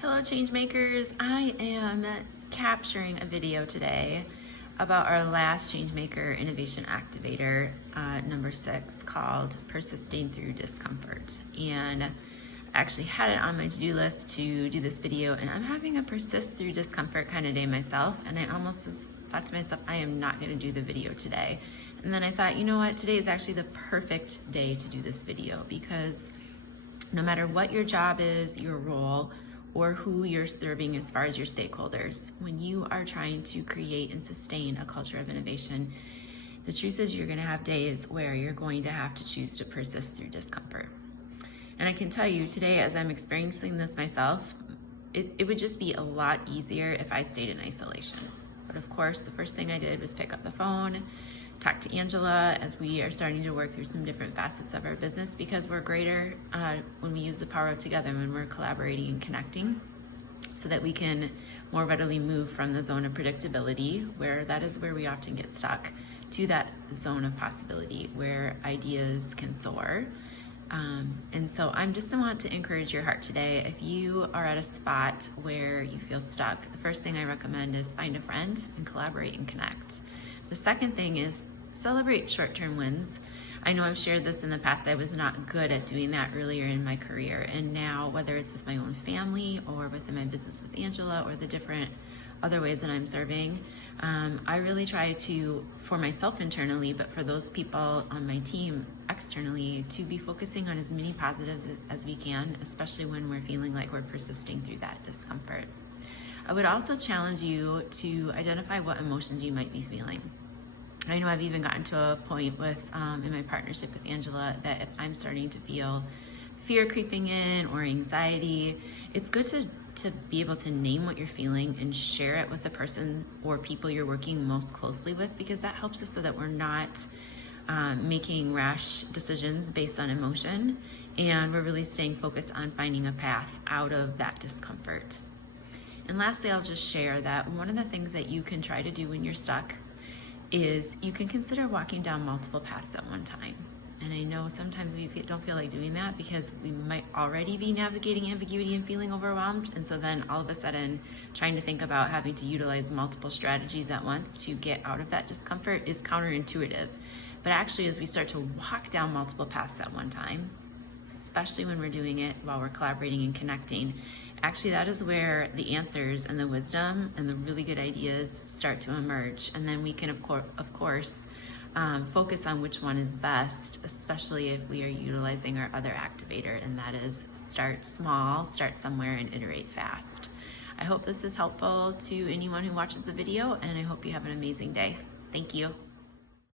Hello Changemakers, I am capturing a video today about our last Changemaker Innovation Activator, number 6, called Persisting Through Discomfort. And I actually had it on my to-do list to do this video, and I'm having a persist through discomfort kind of day myself, and I almost thought to myself, I am not going to do the video today. And then I thought, you know what, today is actually the perfect day to do this video, because no matter what your job is, your role, or who you're serving as far as your stakeholders, when you are trying to create and sustain a culture of innovation, the truth is you're going to have days where you're going to have to choose to persist through discomfort. And I can tell you today, as I'm experiencing this myself, it would just be a lot easier if I stayed in isolation. But of course, the first thing I did was pick up the phone, talk to Angela, as we are starting to work through some different facets of our business, because we're greater when we use the power of together, when we're collaborating and connecting, so that we can more readily move from the zone of predictability, where that is where we often get stuck, to that zone of possibility where ideas can soar. And so I'm just want to encourage your heart today. If you are at a spot where you feel stuck, the first thing I recommend is find a friend and collaborate and connect. The second thing is celebrate short-term wins. I know I've shared this in the past. I was not good at doing that earlier in my career. And now, whether it's with my own family or within my business with Angela or the different other ways that I'm serving, I really try to, for myself internally, but for those people on my team externally, to be focusing on as many positives as we can, especially when we're feeling like we're persisting through that discomfort. I would also challenge you to identify what emotions you might be feeling. I know I've even gotten to a point with in my partnership with Angela that if I'm starting to feel fear creeping in or anxiety, it's good to be able to name what you're feeling and share it with the person or people you're working most closely with, because that helps us so that we're not making rash decisions based on emotion, and we're really staying focused on finding a path out of that discomfort. And lastly, I'll just share that one of the things that you can try to do when you're stuck is you can consider walking down multiple paths at one time. And I know sometimes we don't feel like doing that because we might already be navigating ambiguity and feeling overwhelmed. And so then all of a sudden, trying to think about having to utilize multiple strategies at once to get out of that discomfort is counterintuitive. But actually, as we start to walk down multiple paths at one time, especially when we're doing it while we're collaborating and connecting, actually that is where the answers and the wisdom and the really good ideas start to emerge. And then we can, of course, focus on which one is best, especially if we are utilizing our other activator, and that is start small, start somewhere, and iterate fast. I hope this is helpful to anyone who watches the video, and I hope you have an amazing day. Thank you.